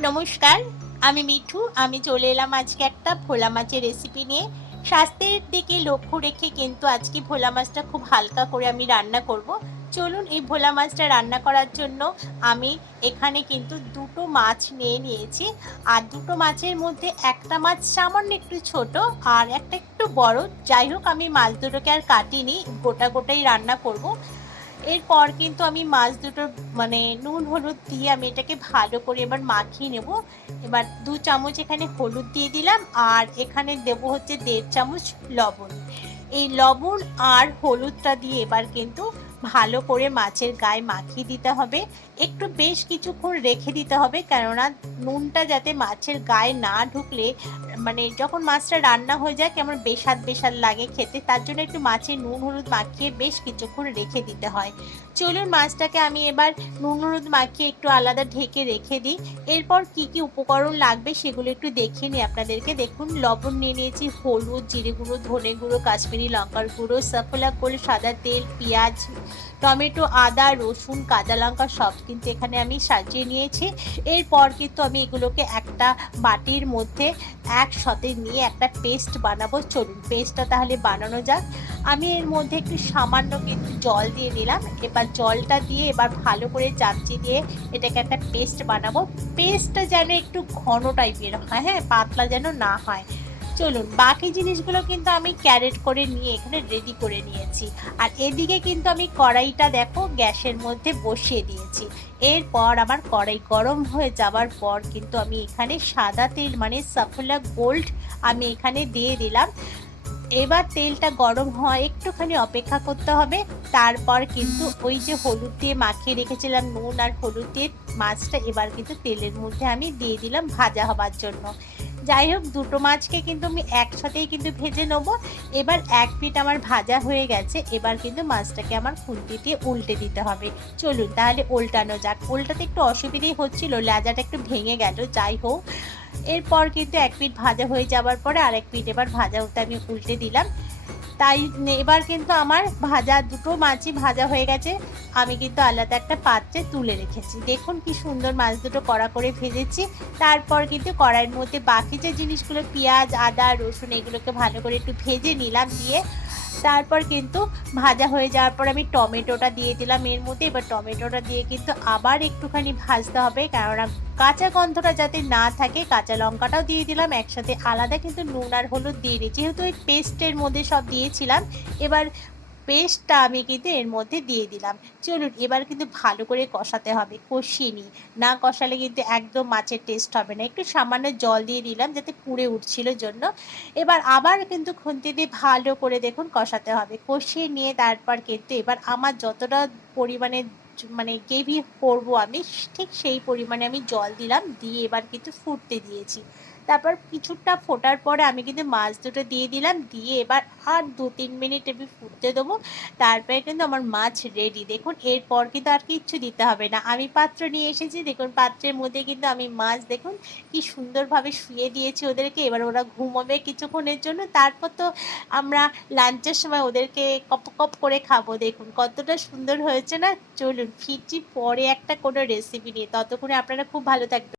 নমস্কার, আমি মিঠু। আমি চলে এলাম আজকে একটা ভোলা মাছের রেসিপি নিয়ে। স্বাস্থ্যের দিকে লক্ষ্য রেখে কিন্তু আজকে ভোলা মাছটা খুব হালকা করে আমি রান্না করব। চলুন এই ভোলা মাছটা রান্না করার জন্য আমি এখানে কিন্তু ২ টো মাছ নিয়ে নিয়েছি। আর ২ টো মাছের মধ্যে একটা মাছ সামান্য একটু ছোট আর একটা একটু বড়। যাই হোক আমি মাছ দুটোকে আর কাটিনি, গোটাই রান্না করব। এরপর কিন্তু আমি মাছ দুটোর নুন হলুদ দিয়ে আমি এটাকে ভালো করে এবার মাখিয়ে নেব। এবার ২ চামচ এখানে হলুদ দিয়ে দিলাম আর এখানে দেবো হচ্ছে ১.৫ চামচ লবণ। এই লবণ আর হলুদটা দিয়ে এবার কিন্তু ভালো করে মাছের গায়ে মাখিয়ে দিতে হবে। একটু বেশ কিছুক্ষণ রেখে দিতে হবে, কেননা নুনটা যাতে মাছের গায়ে না ঢুকলে যখন মাছটা রান্না হয়ে যায় কেমন বেস্বাদ লাগে খেতে, তার জন্য একটু মাছে নুন হলুদ মাখিয়ে বেশ কিছুক্ষণ রেখে দিতে হয়। চলুন মাছটাকে আমি এবার নুন হলুদ মাখিয়ে একটু আলাদা ঢেকে রেখে দিই। এরপর কি কি উপকরণ লাগবে সেগুলো একটু দেখিয়ে নিই আপনাদেরকে। দেখুন, লবণ নিয়ে নিয়েছি, হলুদ, জিরে গুঁড়ো, ধনে গুঁড়ো, কাশ্মীরি লঙ্কার গুঁড়ো, সাফোলা গোল্ড, সাদা তেল, পেঁয়াজ, টমেটো, আদা, রসুন, কাঁচা লঙ্কা সব কিন্তু এখানে আমি সাজিয়ে নিয়েছি। এরপর কিন্তু আমি এগুলোকে একটা বাটির মধ্যে একসাথে নিয়ে একটা পেস্ট বানাবো। চলুন পেস্টটা তাহলে বানানো যাক। আমি এর মধ্যে একটু সামান্য কিন্তু জল দিয়ে দিলাম। এবার জলটা দিয়ে এবার ভালো করে চামচি দিয়ে এটাকে একটা পেস্ট বানাবো। পেস্টটা যেন একটু ঘন টাইপের হয়, হ্যাঁ, পাতলা যেন না হয়। চলুন বাকি জিনিসগুলো কিন্তু আমি ক্যারেট করে নিয়ে এখানে রেডি করে নিয়েছি। আর এদিকে কিন্তু আমি কড়াইটা দেখো গ্যাসের মধ্যে বসিয়ে দিয়েছি। এরপর আমার কড়াই গরম হয়ে যাওয়ার পর কিন্তু আমি এখানে সাদা তেল সাফোলা গোল্ড আমি এখানে দিয়ে দিলাম। এবার তেলটা গরম হওয়া একটুখানি অপেক্ষা করতে হবে। তারপর কিন্তু ওই যে হলুদ দিয়ে মাখিয়ে রেখেছিলাম, নুন আর হলুদ দিয়ে মাছটা এবার কিন্তু তেলের মধ্যে আমি দিয়ে দিলাম ভাজা হবার জন্য। যাই হোক, ২ টো মাছকে কিন্তু আমি একসাথেই কিন্তু ভেজে নেব। এবার এক পিঠ আমার ভাজা হয়ে গেছে, এবার কিন্তু মাছটাকে আমার খুন্তি দিয়ে উল্টে দিতে হবে। চলুন তাহলে উল্টানো যাক। উল্টাতে একটু অসুবিধেই হচ্ছিল, লেজাটা একটু ভেঙে গেল। যাই হোক, এরপর কিন্তু এক পিঠ ভাজা হয়ে যাওয়ার পরে আরেক পিঠ এবার ভাজা হতে আমি উল্টে দিলাম। তাই এবার কিন্তু আমার ভাজা ২ টো মাছই ভাজা হয়ে গেছে। আমি কিন্তু আলাদা একটা পাত্রে তুলে রেখেছি। দেখুন কি সুন্দর মাছ দুটো কড়া করে ভেজেছি। তারপর কিন্তু কড়াইয়ের মধ্যে বাকি যে জিনিসগুলো পেঁয়াজ, আদা, রসুন এগুলোকে ভালো করে একটু ভেজে নিলাম। দিয়ে তারপর কিন্তু ভাজা হয়ে যাওয়ার পর আমি টমেটোটা দিয়ে দিলাম এর মধ্যে। এবার টমেটোটা দিয়ে কিন্তু আবার একটুখানি ভাজতে হবে, কেননা কাঁচা গন্ধটা যাতে না থাকে। কাঁচা লঙ্কাটাও দিয়ে দিলাম একসাথে, আলাদা কিন্তু নুন আর হলুদ দিয়ে দিই, যেহেতু ওই পেস্টের মধ্যে সব দিয়েছিলাম। এবার পেস্টটা আমি কিন্তু এর মধ্যে দিয়ে দিলাম। চলুন এবার কিন্তু ভালো করে কষাতে হবে, কষিয়ে নিই। না কষালে কিন্তু একদম মাছের টেস্ট হবে না। একটু সামান্য জল দিয়ে দিলাম যাতে পুড়ে উঠছিল জন্য। এবার আবার কিন্তু খুন্তি দিয়ে ভালো করে দেখুন কষাতে হবে। কষিয়ে নিয়ে তারপর কিন্তু এবার আমার যতটা পরিমাণে গ্রেভি করবো আমি, ঠিক সেই পরিমাণে আমি জল দিলাম। দিয়ে এবার কিন্তু ফুটতে দিয়েছি। তারপর কিছুটা ফোটার পরে আমি কিন্তু মাছ দুটো দিয়ে দিলাম। দিয়ে এবার আর ২-৩ মিনিট আমি ফুটতে দেবো। তারপরে কিন্তু আমার মাছ রেডি। দেখুন এরপর কিন্তু আর কিচ্ছু দিতে হবে না। আমি পাত্র নিয়ে এসেছি, দেখুন পাত্রের মধ্যে কিন্তু আমি মাছ দেখুন কি সুন্দরভাবে শুইয়ে দিয়েছি ওদেরকে। এবার ওরা ঘুমোবে কিছুক্ষণের জন্য, তারপর তো আমরা লাঞ্চের সময় ওদেরকে কপ করে খাবো। দেখুন কতটা সুন্দর হয়েছে না। চলুন ফিরছি পরে একটা কোনো রেসিপি নিয়ে, ততক্ষণে আপনারা খুব ভালো থাকবেন।